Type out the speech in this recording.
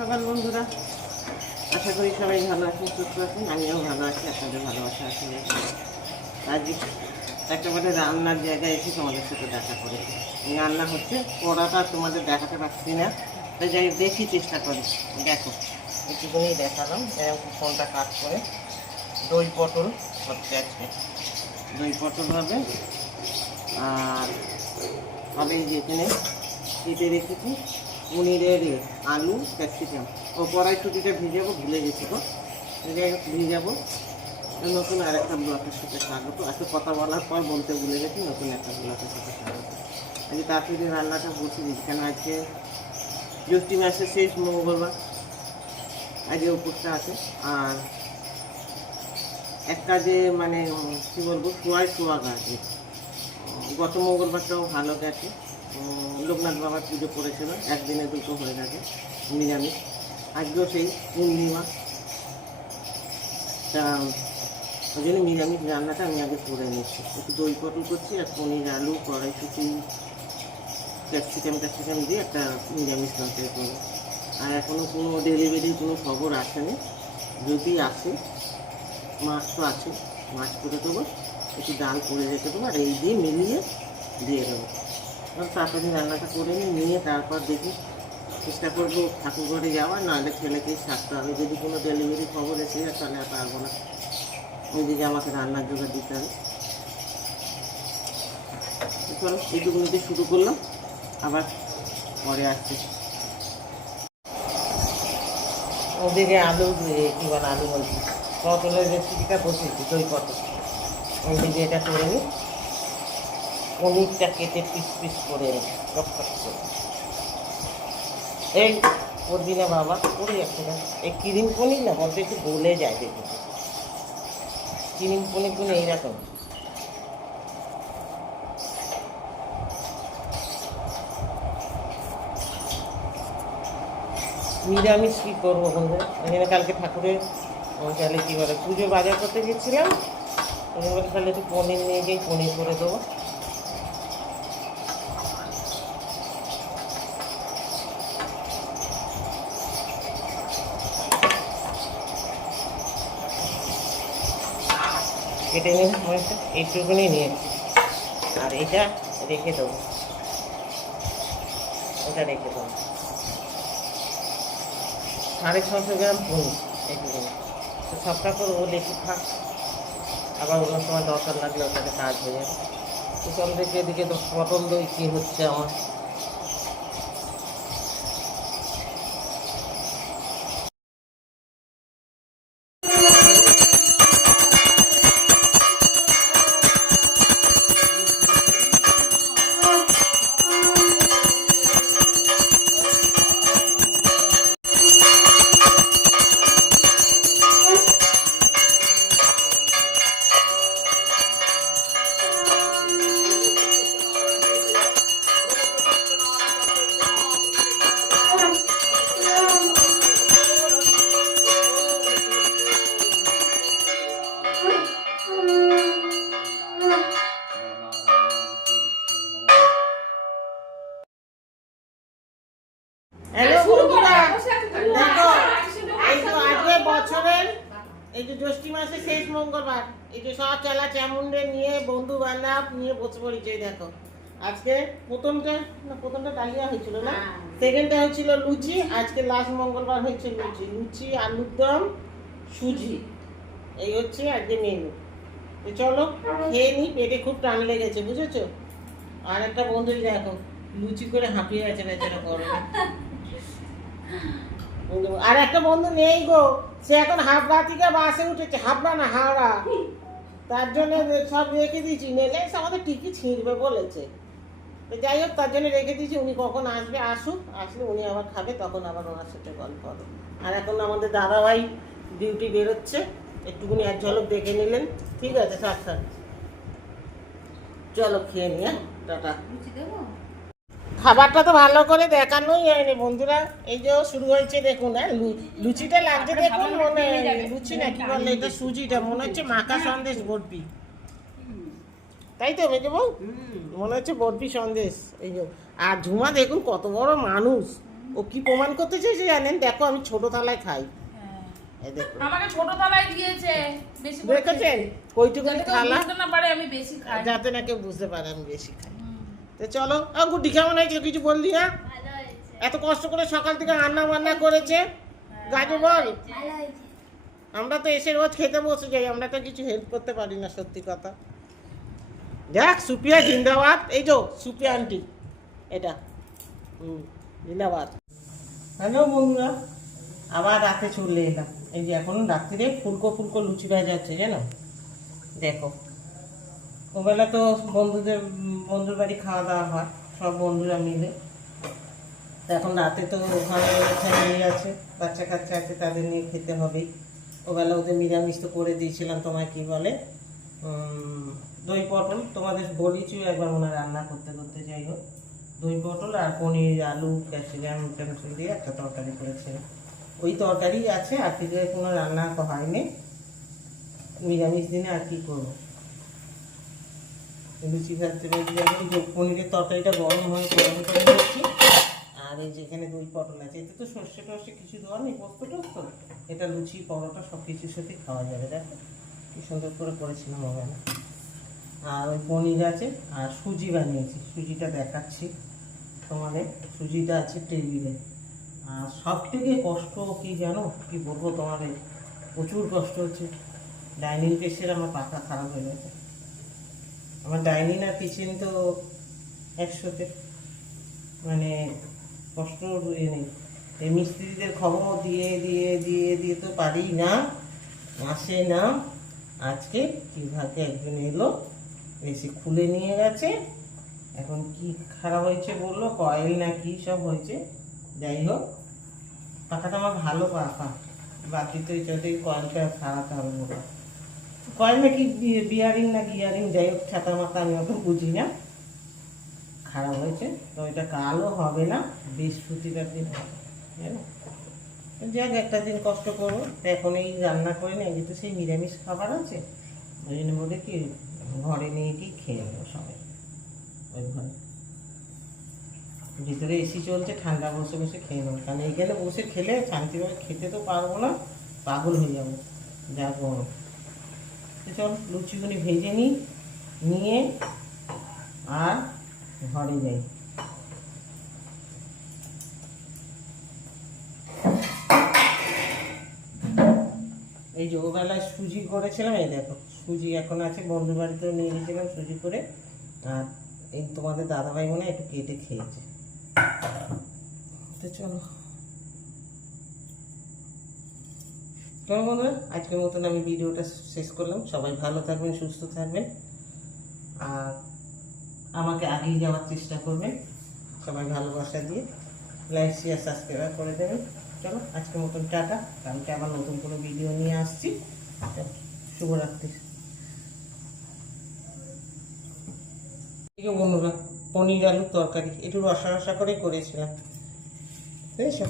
সকাল বন্ধুরা, আশা করি সবাই ভালো আছেন, সুস্থ আছেন। আমিও ভালো আছি, আপনাদের ভালোবাসা আছে। আজ একেবারে রান্নার জায়গায় এসে তোমাদের সাথে দেখা করেছি। রান্না হচ্ছে, পড়াটা তোমাদের দেখাতে পারছি না, তাই যাই দেখি চেষ্টা করি। দেখো একটুখানি দেখালাম, এরকম ফোনটা কাট করে দই পটল হচ্ছে আজকে। দই পটল হবে, আর হবে এই যে এখানে কেটে রেখেছি পনিরের আলু ক্যাপসিকাম। ও কড়াইশুটিটা ভিজাবো, ভুলে গেছি গো, যাই হোক ভিজাবো। নতুন আর একটা ব্লকের সাথে স্বাগত। এত কথা বলার পর বলতে ভুলে গেছি, নতুন একটা ব্লকের সাথে স্বাগত। আজকে তাড়াতাড়ি রান্নাটা বসে দিচ্ছি, কেন আজকে জ্যৈষ্ঠী মাসের শেষ মঙ্গলবার, আজকে উপরটা আছে। আর একটা যে মানে কী বলবো, সোয়াগ আছে। গত মঙ্গলবারটাও ভালো গেছে, লোকনাথ বাবার পুজো করেছিল, একদিনে দুটো হয়ে গেছে নিরামিষ। আজকেও সেই পূর্ণিমা, তা ওই জন্য নিরামিষ রান্নাটা আমি আগে করে নিচ্ছি। একটু দই পটল করছি, আর পনির আলু কড়াইশুটি ক্যাপসিকাম দিয়ে একটা নিরামিষ তরকারি করবো। আর এখনও কোনো ডেলিভারির কোনো খবর আসেনি, যদি আসে মাছ তো আছে, মাছ করে দেবো, একটু ডাল করে রেখে দেবো, আর এই দিয়ে মিলিয়ে দিয়ে দেবো। তাড়াতাড়ি রান্নাটা করে নিয়ে তারপর দেখি চেষ্টা করবো ঠাকুর ঘরে যাওয়ার, নাহলে ছেলেকেই সারতে হবে। যদি কোনো ডেলিভারি খবর এসে যায় তাহলে আর পারবো না, ওইদিকে আমাকে রান্নার জোগাড় দিতে হবে। চলো এইটুকুনিতে শুরু করলাম, আবার পরে আসছে। ওদিকে আলু কী বলে, আলু বলছি, পটলের রেসিপিটা বসেছি, দই পটল। ওইদিকে এটা করে নিই, পনিরটা কেটে পিস পিস করে চকচক করে। এই করবি না বাবা, করে যাচ্ছে না। এই ক্রিম পনির না বলতে একটু গলে যায়, দেখে ক্রিম পনিরগুলো এইরকম। নিরামিষ কী করবো বন্ধুরা, এখানে কালকে ঠাকুরের তাহলে কী বলে পুজো বাজার করতে গেছিলাম, বলে তাহলে একটু পনির নিয়ে গিয়ে পনির করে দেবো। কেটে নিয়ে অনেকটা এইটুকুনি নিয়েছি, আর এটা রেখে দেবো, এটা রেখে দেবো। 650 গ্রাম পনির এইটুকুনি, তো সবটা করে ও লেখি থাক, আবার অন্য সময় দরকার লাগলে ওটাতে কাজ হয়ে যাবে। তো চল দেখে এদিকে তো পটল দই কী হচ্ছে আমার। বছরের এই যে জ্যৈষ্ঠী মাসের শেষ মঙ্গলবার, এই যে সব চেলা চামুন্ডে নিয়ে বন্ধু বান্ধব নিয়ে বসে পড়েছে। দেখো আজকে প্রথমটা ডালিয়া হয়েছিল না, সেকেন্ডটা হয়েছিল লুচি, আজকে লাস্ট মঙ্গলবার হয়েছে লুচি আলুর দম সুজি, এই হচ্ছে আজকে মেনু। তো চলো খেয়ে নিই, পেটে খুব টান লেগেছে বুঝেছো। আর একটা বন্ধু দেখো লুচি করে হাঁপিয়ে গেছে বেচারা গরমে। আর একটা বন্ধু নেই গো, সে এখন হাবড়া থেকে বাসে উঠেছে, হাবড়া না হাওড়া, তার জন্য সব রেখে দিয়েছি, নেলে আমাদের টিকিট ছিঁড়বে বলেছে। তো যাই হোক তার জন্য রেখে দিয়েছি, উনি কখন আসবে, আসলে উনি আবার খাবে, তখন আবার ওনার সাথে গল্প হবে। আর এখন আমাদের দাদাভাই ডিউটি বেরোচ্ছে, একটুকুনি এক ঝলক দেখে নিলেন, ঠিক আছে থাক। চলো খেয়ে নিয়ে টাটা। খাবারটা তো ভালো করে দেখানোই হয়নি বন্ধুরা, এই যে শুরু হয়েছে দেখুন। হ্যাঁ লুচিটা লাগছে দেখুন, মনে লুচি না কি বলে এটা, সুজিটা মনে হচ্ছে মাখা সন্দেশ বরফি, তাই তো মেজে বউ, মনে হচ্ছে বরফি সন্দেশ। এই যে আর ঝুমা দেখুন কত বড় মানুষ, ও কি প্রমাণ করতে চাইছে জানেন? দেখো আমি ছোট থালায় খাই। হ্যাঁ। এই দেখো আমাকে ছোট থালায় দিয়েছে, বেশি করে দেখেছেন কইটুকুনি যাতে কেউ থালা, বুঝতে না পারে আমি বেশি খাই। যাতে না কেউ বুঝতে পারে আমি বেশি খাই। হুম। তো চলো, গুড্ডি কেমন হয়েছে কিছু বললি না? ভালো হয়েছে। এত কষ্ট করে সকাল থেকে রান্না বান্না করেছে, গাজু বল। ভালো হয়েছে। আমরা তো এসে রোজ খেতে বসে যাই, আমরা তো কিছু হেল্প করতে পারি না, সত্যি কথা। দেখ সুপিয়া জিন্দাবাদ, এই তো সুপিয়া আন্টি, এটা জিন্দাবাদ। হ্যালো বন্ধুরা, আবার রাতে চলে এলাম। এই যে এখন রাত্রিরে ফুলকো ফুলকো লুচি ভাজা হচ্ছে জানো, দেখো। ওবেলা তো বন্ধুর বাড়ি খাওয়া দাওয়া হয় সব বন্ধুরা মিলে। তো এখন রাতে তো ওখানে ফ্যামিলি আছে, বাচ্চা কাচ্চা আছে, তাদের নিয়ে খেতে হবেই। ওবেলা ওদের নিরামিষ তো করে দিয়েছিলাম, তোমায় কি বলে দই পটল, তোমাদের বলেছি একবার মনে হয় রান্না করতে করতে, যাই হোক দই পটল আর পনির আলু ক্যাপসিকাম ট্যাপসিকাম দিয়ে একটা তরকারি করেছিলাম। ওই তরকারি আছে, আর কিছু কোনো রান্না হয়নি। নিরামিষ দিনে আর কি করবো, লুচি ভাজতে ভাজতে এখন পনিরের তরকারিটা গরম হয়ে গরম করে দিচ্ছি। আর এই যেখানে দই পটল আছে, এতে তো সর্ষে টর্ষে কিছু দেওয়া নেই, পোস্ত টোস্ত, এটা লুচি পরোটা সব কিছুর সাথেই খাওয়া যাবে। দেখো কি সুন্দর করে করেছিলাম ওখানে। আর ওই পনির আছে, আর সুজি বানিয়েছি, সুজিটা দেখাচ্ছি তোমাদের। সুজিটা আছে টেবিলে। আর সব থেকে কষ্ট কি জানো, কি বলবো তোমাদের, প্রচুর কষ্ট হচ্ছে। ডাইনিং টেস্টের আমার পাখা খারাপ হয়ে গেছে। আমার ডাইনিং আর কিচেন তো একসাথে, মানে কষ্ট নেই। এই মিস্ত্রিদের খবর দিয়ে দিয়ে দিয়ে দিয়ে তো পারি না, আসে না। আজকে কীভাবে একজন এলো, এসে খুলে নিয়ে গেছে। এখন কি খারাপ হয়েছে বললো, কয়েল না কি সব হয়েছে। যাই হোক, পাখাটা আমার ভালো পাখা, বাকি তো এই কয়েলটা সারাতে হবে বলো। কয়েল নাকি বিয়ারিং না গিয়ারিং, যাই হোক ছাতা মাথা আমি অত বুঝি না। খারাপ হয়েছে তো, এটা কালও হবে না, বৃহস্পতিবার দিন হবে, জানো। যাক একটা দিন কষ্ট করবো। এখন এই রান্না করে না, এই তো সেই নিরামিষ খাবার আছে, ওই জন্য বলে কি ঘরে নিয়ে গিয়ে খেয়ে নেবো সবাই। ওই ঘরে ভিতরে এসি চলছে, ঠান্ডা বসে বসে খেয়ে নেবো, কারণ এইখানে বসে খেলে শান্তিভাবে খেতে তো পারবো না, পাগল হয়ে যাবো যা গরম। চল লুচিগুলি ভেজে নিয়ে আর ঘরে যাই। এই যে ওবেলায় সুজি করেছিলাম, এই দেখো সুজি এখন আছে, বন্ধুর বাড়িতেও নিয়ে গেছিলাম সুজি করে। আর এই তোমাদের দাদাভাই মনে হয় একটু কেটে খেয়েছে। তো চলো বন্ধুরা, আজকের মতন আমি ভিডিওটা শেষ করলাম। সবাই ভালো থাকবেন, সুস্থ থাকবেন, আর আমাকে আগিয়ে যাওয়ার চেষ্টা করবেন। সবাই ভালোবাসা দিয়ে লাইক শেয়ার সাবস্ক্রাইব করে দেবেন। চলো আজকের মতন টাটা, কালকে আবার নতুন কোনো ভিডিও নিয়ে আসছি। শুভরাত্রি। বন্ধুরা, পনির আলুর তরকারি একটু রসা রসা করে করেছিলাম, বুঝেছো।